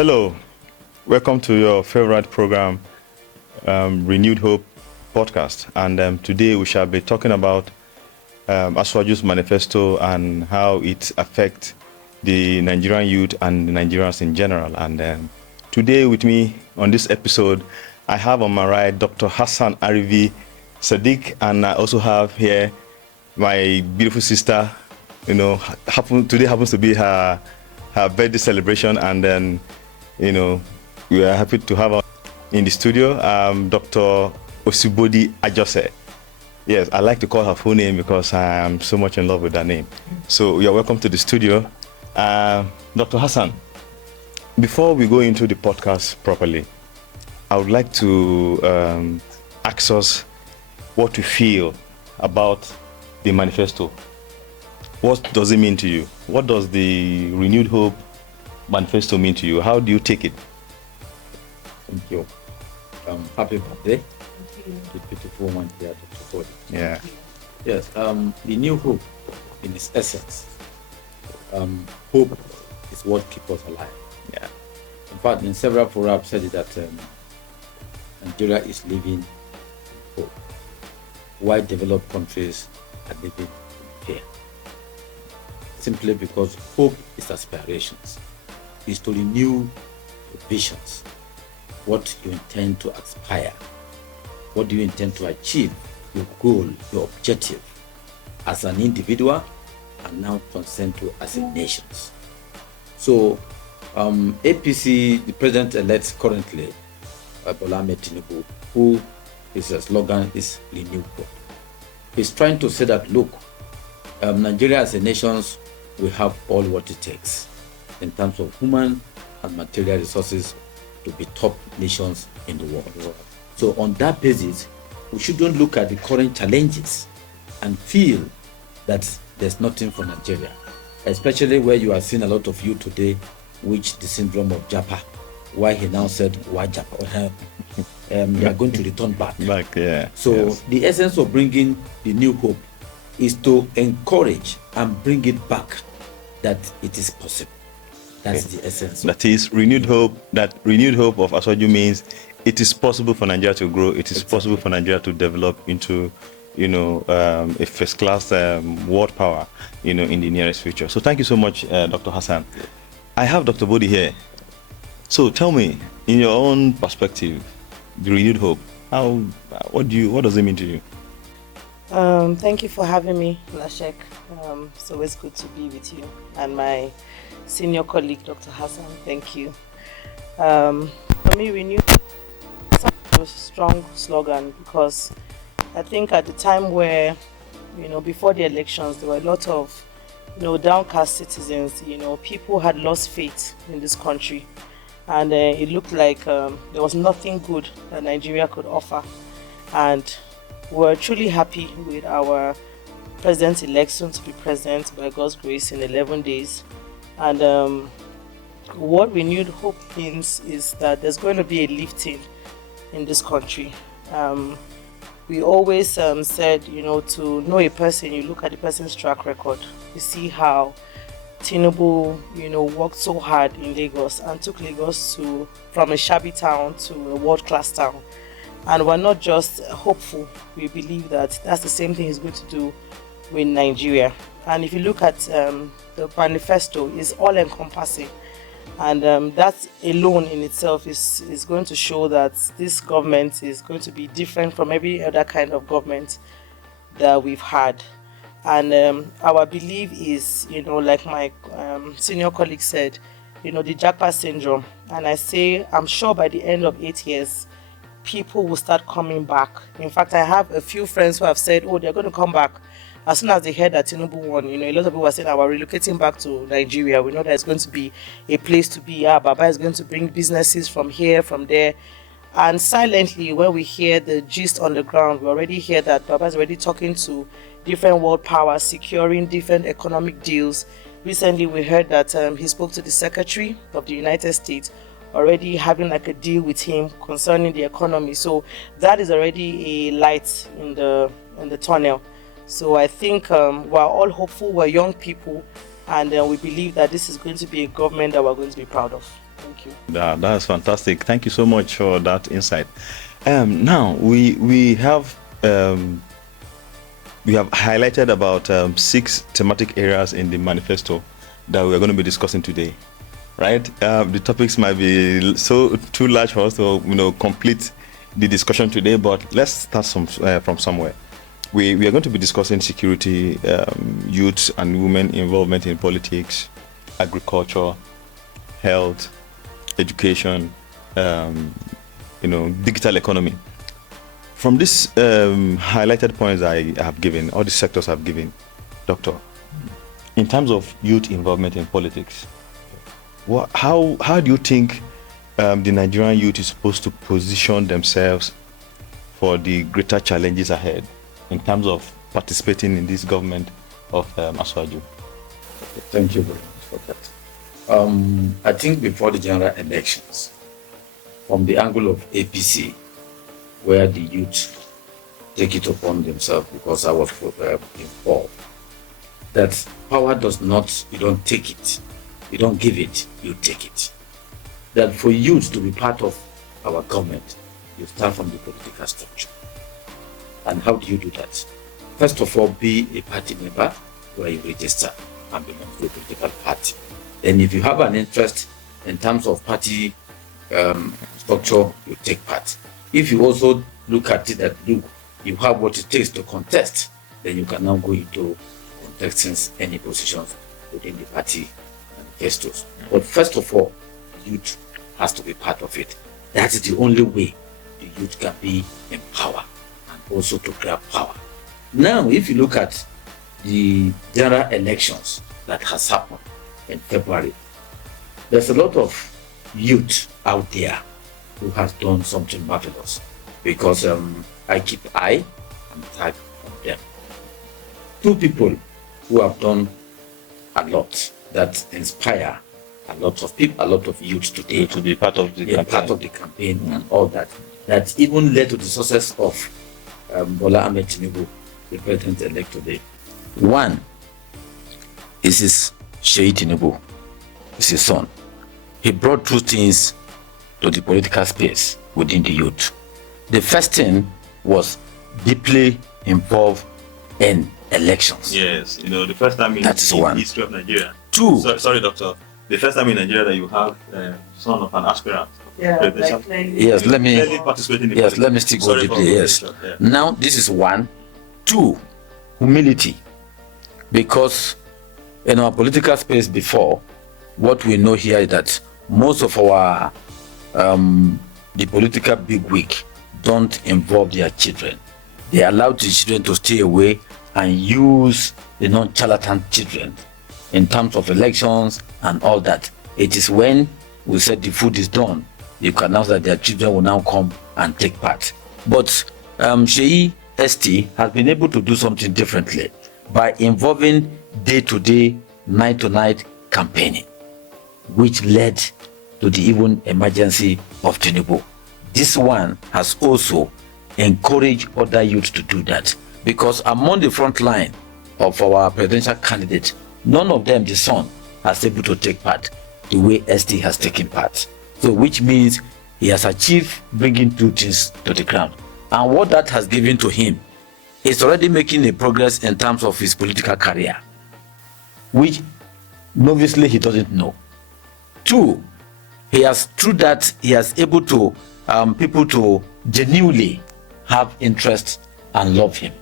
Hello, welcome to your favorite program, Renewed Hope podcast. And today we shall be talking about Aswaju's Manifesto and how it affects the Nigerian youth and the Nigerians in general. And today with me on this episode, I have on my right Dr. Hassan Arivi Sadiq, and I also have here my beautiful sister. Today happens to be her birthday celebration, and then we are happy to have her in the studio, Dr. Gbodi Ajose. Yes, I like to call her full name because I am so much in love with that name. So you're welcome to the studio. Dr. Hassan, before we go into the podcast properly, I would like to ask us what you feel about the manifesto. What does it mean to you? What does the Renewed Hope Manifesto mean to you? How do you take it? Thank you. Happy birthday. Thank you. The beautiful one here, Dr. Gbodi. Yeah. Yes, the new hope in its essence, hope is what keeps us alive. Yeah. In fact, in several fora I've said it that Nigeria is living in hope, while developed countries are living in fear. Simply because hope is aspirations, is to renew your visions, what you intend to aspire, what do you intend to achieve, your goal, your objective as an individual and now concerned to as a nation. So APC, the president-elect currently, Bola Ahmed Tinubu, who his slogan is Renewed Hope. He's trying to say that, look, Nigeria as a nation, we have all what it takes in terms of human and material resources to be top nations in the world. So on that basis, we shouldn't look at the current challenges and feel that there's nothing for Nigeria, especially where you are seeing a lot of youth today, which the syndrome of Japa, why he now said, why Japa? You are going to return back. Yeah. So yes. The essence of bringing the new hope is to encourage and bring it back that it is possible. That's the essence. That is renewed hope. That renewed hope of Aswaju means it is possible for Nigeria to grow. It is possible for Nigeria to develop into, a first-class world power, in the nearest future. So thank you so much, Dr. Hassan. I have Dr. Gbodi here. So tell me, in your own perspective, the renewed hope. What does it mean to you? Thank you for having me, Lashek. It's always good to be with you and my senior colleague, Dr. Hassan. Thank you. For me, Renewed is a strong slogan because I think at the time where, before the elections, there were a lot of, downcast citizens. People had lost faith in this country, and it looked like there was nothing good that Nigeria could offer. And we're truly happy with our president's election to be president by God's grace in 11 days. And what Renewed Hope means is that there's going to be a lifting in this country. We always said, to know a person, you look at the person's track record. You see how Tinubu, worked so hard in Lagos and took Lagos from a shabby town to a world-class town. And we're not just hopeful, we believe that that's the same thing he's going to do with Nigeria. And if you look at the manifesto, it's all-encompassing. And that alone in itself is going to show that this government is going to be different from every other kind of government that we've had. And our belief is, like my senior colleague said, the Japa syndrome. And I say, I'm sure by the end of 8 years, people will start coming back. In fact, I have a few friends who have said, they're going to come back as soon as they heard that Tinubu won. A lot of people are saying, we're relocating back to Nigeria. We know that it's going to be a place to be. Baba is going to bring businesses from here, from there. And silently, when we hear the gist on the ground, we already hear that Baba is already talking to different world powers, securing different economic deals. Recently, we heard that he spoke to the Secretary of the United States, already having like a deal with him concerning the economy. So that is already a light in the tunnel. So I think we're all hopeful, we're young people, and we believe that this is going to be a government that we're going to be proud of. Thank you. That's fantastic. Thank you so much for that insight. Now we have highlighted about 6 thematic areas in the manifesto that we're going to be discussing today, right? The topics might be too large for us to complete the discussion today, but let's start from somewhere. We are going to be discussing security, youth and women involvement in politics, agriculture, health, education, digital economy. From these highlighted points I have given, all the sectors I've given, Doctor, in terms of youth involvement in politics, how do you think the Nigerian youth is supposed to position themselves for the greater challenges ahead in terms of participating in this government of Aswaju? Thank you very much for that. I think before the general elections, from the angle of APC, where the youth take it upon themselves, because I was involved, that power does not, you don't take it, you don't give it, you take it. That for youth to be part of our government, you start from the political structure. And how do you do that? First of all, be a party member where you register and belong to a political party. Then if you have an interest in terms of party structure, you take part. If you also look at it that you have what it takes to contest, then you can now go into contesting any positions within the party manifestos. But first of all, youth has to be part of it. That is the only way the youth can be in power and also to grab power. Now, if you look at the general elections that has happened in February, there's a lot of youth out there who has done something marvelous, because I keep eye and tag on them. 2 people who have done a lot that inspire a lot of people, a lot of youth today to be part of the campaign and all that. That even led to the success of Bola Ahmed Tinubu, the president-elect today. One is his Sheikh Tinubu, is his son. He brought 2 things to the political space within the youth. The first thing was deeply involved in elections. Yes, the first time in one. history of Nigeria. 2. Sorry, Doctor. The first time in Nigeria that you have son of an aspirant. Yeah, yes, let me stick Sorry deeply. Yes. Yeah. Now this is 1. 2, humility, because in our political space before, what we know here is that most of our the political bigwig don't involve their children. They allow the children to stay away and use the non-charlatan children in terms of elections and all that. It is when we said the food is done, you can announce that their children will now come and take part. But Sheyi ST has been able to do something differently by involving day-to-day, night-to-night campaigning, which led to the even emergency of Tinubu. This one has also encouraged other youth to do that, because among the front line of our presidential candidate, none of them, the son, has able to take part the way ST has taken part. So which means he has achieved bringing 2 things to the ground. And what that has given to him is already making a progress in terms of his political career, which obviously he doesn't know. 2, he has, through that, he has able to people to genuinely have interest and love him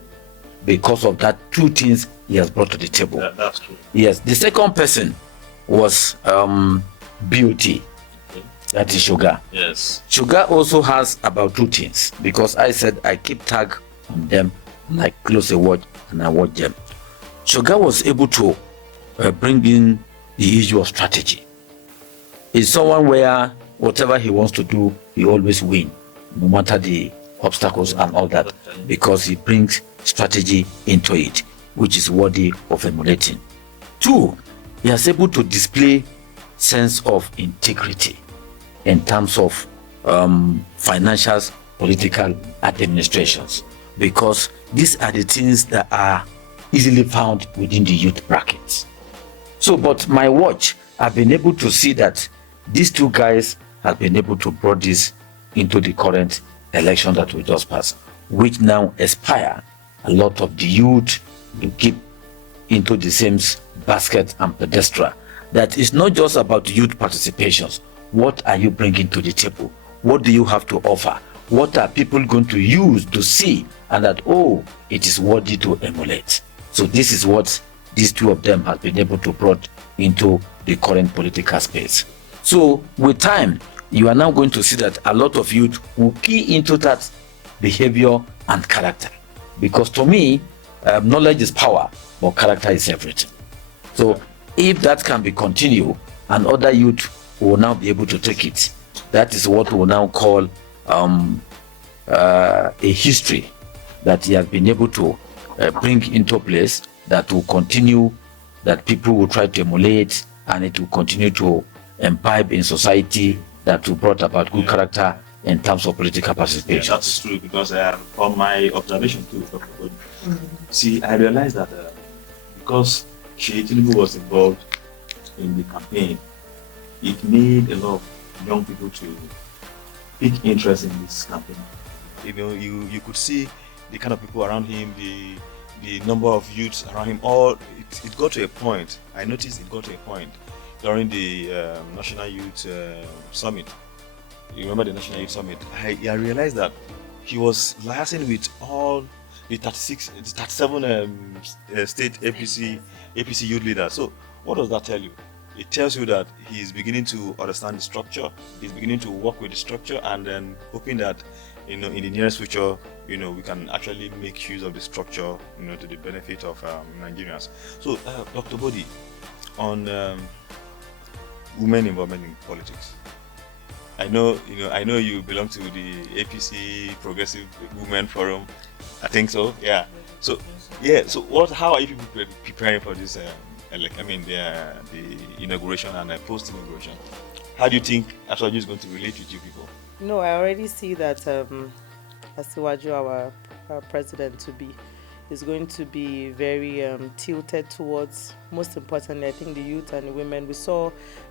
because of that 2 things he has brought to the table. That's true. Yes. The second person was BOT. That is Sugar. Yes. Sugar also has about 2 things, because I said I keep tag on them, like close a watch and I watch them. Sugar was able to bring in the issue of strategy. He's someone where whatever he wants to do, he always win, no matter the obstacles and all that, because he brings strategy into it, which is worthy of emulating. 2, he is able to display sense of integrity in terms of financials, political administrations, because these are the things that are easily found within the youth brackets. So, but my watch, I've been able to see that These two guys have been able to bring this into the current election that we just passed, which now aspire a lot of the youth to keep into the same basket and pedestal. That is not just about youth participations. What are you bringing to the table? What do you have to offer? What are people going to use to see and that, oh, it is worthy to emulate? So this is what these two of them have been able to bring into the current political space. So with time, you are now going to see that a lot of youth will key into that behavior and character. Because to me, knowledge is power, but character is everything. So if that can be continued and other youth will now be able to take it, that is what we will now call a history that he has been able to bring into place that will continue, that people will try to emulate, and it will continue to imbibe in society, that will brought about good character in terms of political participation. Yeah, that's true, because from my observation too, Dr. Gbodi, see, I realized that because Tinubu was involved in the campaign, it made a lot of young people to pick interest in this campaign. You know, you could see the kind of people around him, the number of youths around him. It got to a point. I noticed it got to a point during the National Youth Summit. You remember the National Youth Summit? I realized that he was liaising with all the 37 state APC youth leaders. So what does that tell you? It tells you that he's beginning to understand the structure, he's beginning to work with the structure, and then hoping that, in the nearest future, we can actually make use of the structure, to the benefit of Nigerians. So, Dr. Gbodi, on women involvement in politics. I know you belong to the APC Progressive Women Forum. I think so. Yeah. So, how are you people preparing for this? The inauguration and post-inauguration. How do you think Aswaju is going to relate with you people? No, I already see that Asiwaju, our president is going to be very tilted towards, most importantly, I think, the youth and the women. We saw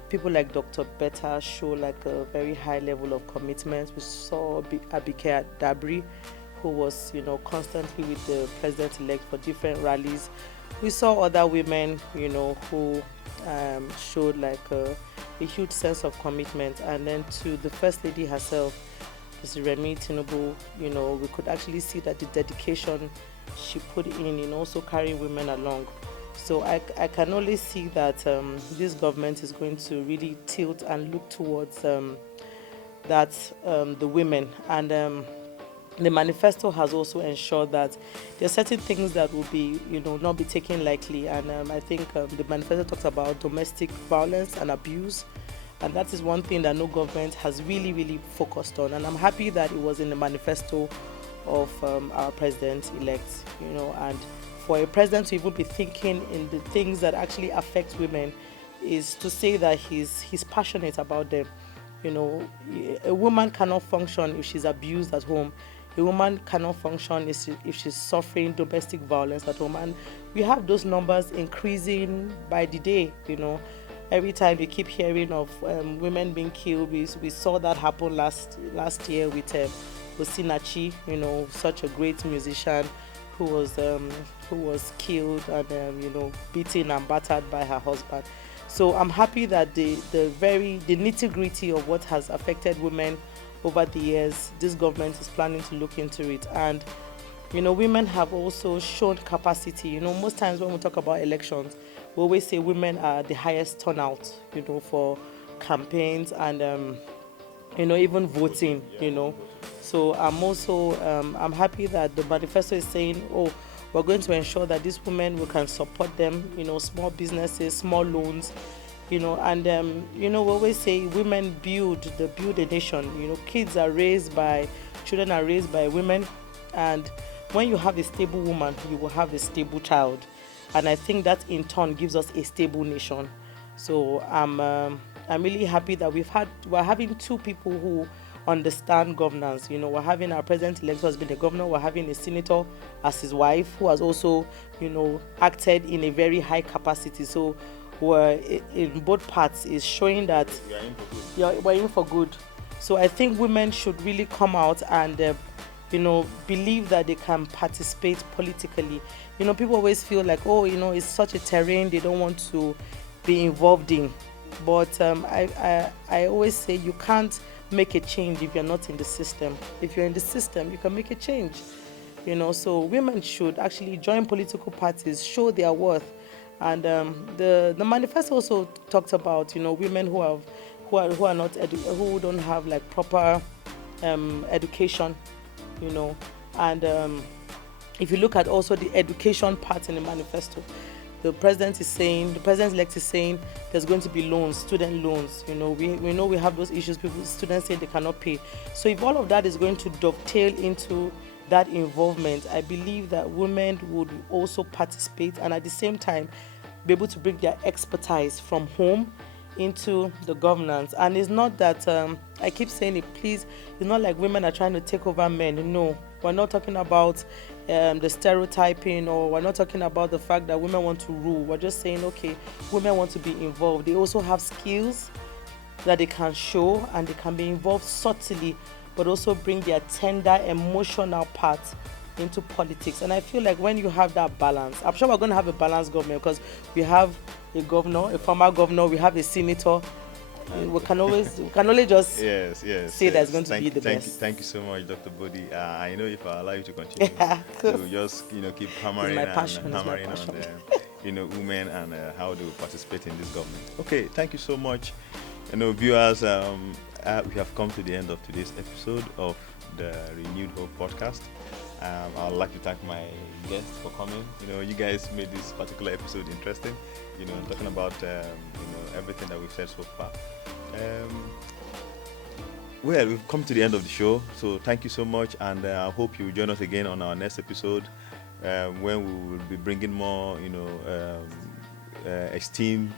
people like Dr. Betta show like a very high level of commitment. We saw Abike Dabri, who was, constantly with the president-elect for different rallies. We saw other women, who showed like a huge sense of commitment. And then to the First Lady herself, Mrs. Remi Tinubu, we could actually see that the dedication she put in also carrying women along. So I can only see that this government is going to really tilt and look towards the women. And the manifesto has also ensured that there are certain things that will be, not be taken lightly. And I think the manifesto talks about domestic violence and abuse. And that is one thing that no government has really, really focused on. And I'm happy that it was in the manifesto of our president-elect, and for a president to even be thinking in the things that actually affect women is to say that he's passionate about them. A woman cannot function if she's abused at home. A woman cannot function if she's suffering domestic violence at home. And we have those numbers increasing by the day, Every time you keep hearing of women being killed. We saw that happen last year with Osinachi, such a great musician who was killed and beaten and battered by her husband. So I'm happy that the nitty-gritty of what has affected women over the years, this government is planning to look into it. And women have also shown capacity. Most times when we talk about elections, we always say women are the highest turnout, for campaigns and even voting, So I'm also I'm happy that the manifesto is saying, we're going to ensure that these women, we can support them, small businesses, small loans, and we always say women build a nation. Children are raised by women, and when you have a stable woman, you will have a stable child, and I think that in turn gives us a stable nation. So I'm really happy that we're having two people who understand governance. We're having our president-elect who has been a governor. We're having a senator as his wife who has also, acted in a very high capacity. So were in both parts is showing that we're in for good. So I think women should really come out and believe that they can participate politically. People always feel like, it's such a terrain they don't want to be involved in. But I always say you can't make a change if you're not in the system. If you're in the system, you can make a change. So women should actually join political parties, show their worth. And the manifesto also talked about women who are not who don't have like proper education, and if you look at also the education part in the manifesto, the president-elect is saying there's going to be loans, student loans. We know we have those issues. Students say they cannot pay. So if all of that is going to dovetail into that involvement, I believe that women would also participate and at the same time be able to bring their expertise from home into the governance. And it's not that I keep saying it, please, it's not like women are trying to take over men. No, we're not talking about the stereotyping, or we're not talking about the fact that women want to rule. We're just saying, okay, women want to be involved. They also have skills that they can show, and they can be involved subtly, but also bring their tender emotional part into politics. And I feel like when you have that balance, I'm sure we're going to have a balanced government, because we have a governor, a former governor, we have a senator. We can only just say that's going to be the best. Thank you so much, Dr. Gbodi. I know if I allow you to continue, you just keep hammering on women and how they will participate in this government. Okay, thank you so much. Viewers, we have come to the end of today's episode of the Renewed Hope podcast. I'd like to thank my guests for coming. You guys made this particular episode interesting. Talking about everything that we've said so far. Well, we've come to the end of the show, so thank you so much, and I hope you join us again on our next episode, when we will be bringing more, esteemed,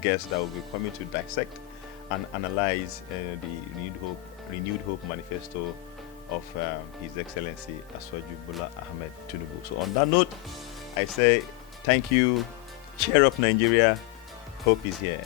guests that will be coming to dissect and analyze the Renewed Hope Manifesto of His Excellency Bola Ahmed Tinubu. So on that note, I say thank you. Cheer up, Nigeria. Hope is here.